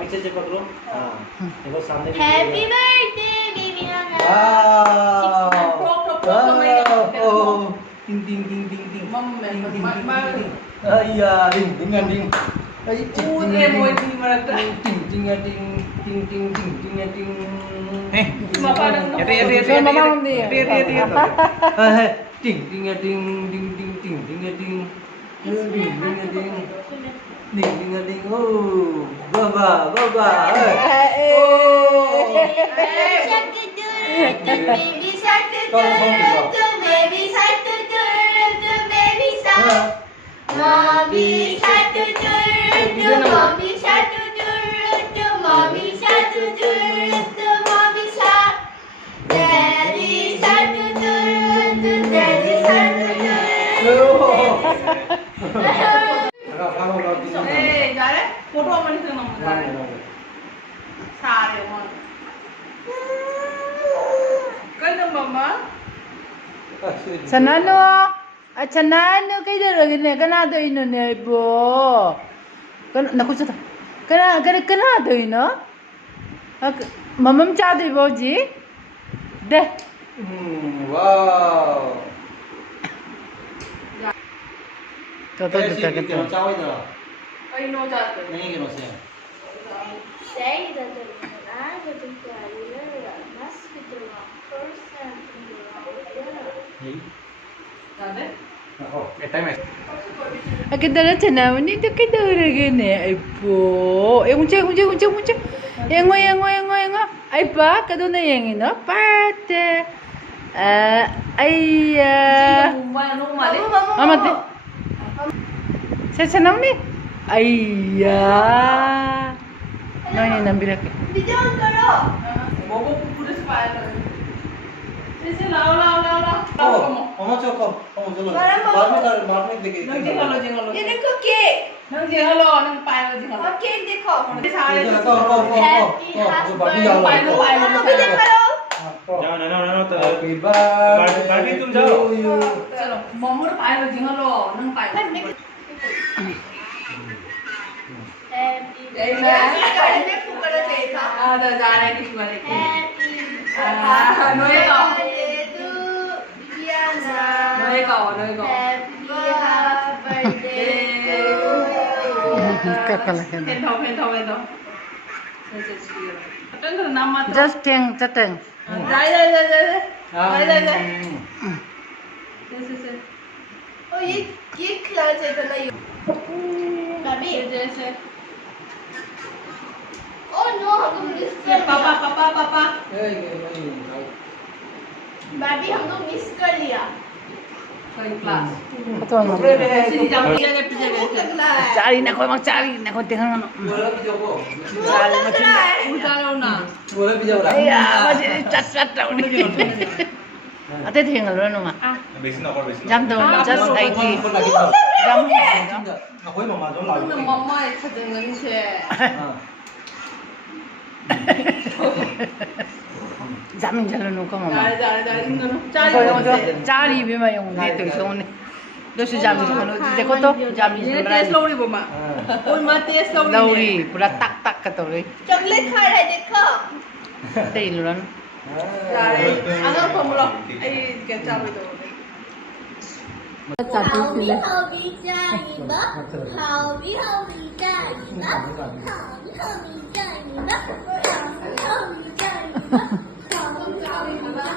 पीछे से पकड़ो हाँ देखो सामने happy birthday baby Nana ding ding ding ding ding Mama ding ding ma ding iya ding ding ding ay Ude mo ding marata. ding ding ding ding ding ding ding ding Maparang Mama undi. ding ding ding ding ding ding ding ding ding ding ding ding ding oh baba baba baby shark do baby shark do baby shark mommy shark do mommy shark do mommy shark do mommy shark daddy shark do daddy shark Eh, jare photo mani se namu jare. Sare mon. Kano mama? Sanano? At sanano kayo dalaga na kanado ino nerbo. Naku sa ta. Kanado ino? Mamam chado iboji? De. wow Toto कैसी toto की toto. चावल इधर Ay no jate. नहीं गिनो से say that the banana that the carrier must be the wrong person in the wrong year. Jate? Akidala chanawan ito kayo dalaga na. Ay po. Uncha. Yengo. Ay pa, kado na yung ino. Pate. Ay. Mano mali. Mama te. Sa naman eh. Ay. No, yun ang birak. Video karo. Bobo pura se paaya. Se lao. ओ मामा चलो चलो बाद में देखे Nang jingalo. ये देखो cake Nang jingalo nang paaya jingalo. और cake देखो Sare. तो बाकी जाओ अभी देखो जाओ ना तो हैप्पी बर्थडे बाकी तुम जाओ Chalo, momor paaya jingalo nang paaya. Happy Hey, birthday फुकरा चाहिए था Ada jare ki sumare ki. Happy No ye ka. टू बियाना No ye ka. Happy birthday Kakalaki na. Pento. Atang nama tu. Just ting, tateng. Jai. Se. ओ ये खिला चाहिए था ये बेबी Jai. ओ नो हम लोग मिस कर लिया Papa. बेबी हम लोग मिस कर लिया Kau class. Ito ang mga. Sini jam dia ke pijak ke. लग रहा है Cari na ko, magcari na ko. Tingnan ano. बोला भी जाओ लग रहा है Udah lo na. बोला भी जाओ Ay, chat daw ni. Ate, tingnan lo naman. बेसी नगर बेसी Jam daw, just like me. Jam. Ako yung mama doon lagi. Nang mama ay kadangan siya. Jamin jalo ko mama. Jari. Cari bima yung dito so ni. Dosu jamin jalo. Deko to, jamin Ini jalo. taste lori boma. Un ma taste lori. Lauri, pura tak ka to ri. Chocolate खा रहा है देखो Tay luran. Jari. Ano pa mo lo? Ay kecap itu. Happy Jaiba Happy Jaiba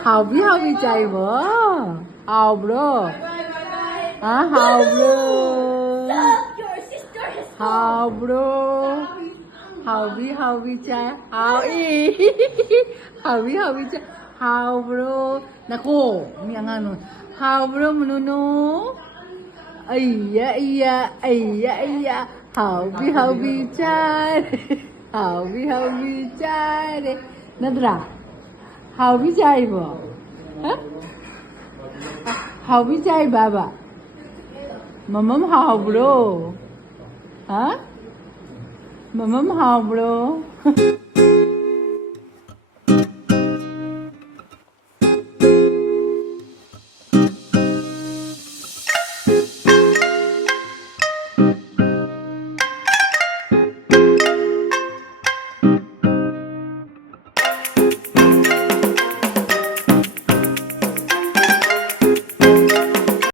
Happy chai bo. How bro? How bro? Your sister is How bro? Happy chai. Happy chai. How bro? Nako, mi ang ano. How bro manuno? Iya. Happy chai. Happy chai. Nadra. Happy chai bo. Huh? Happy chai baba. Mamam how bro? Huh? Mamam how bro?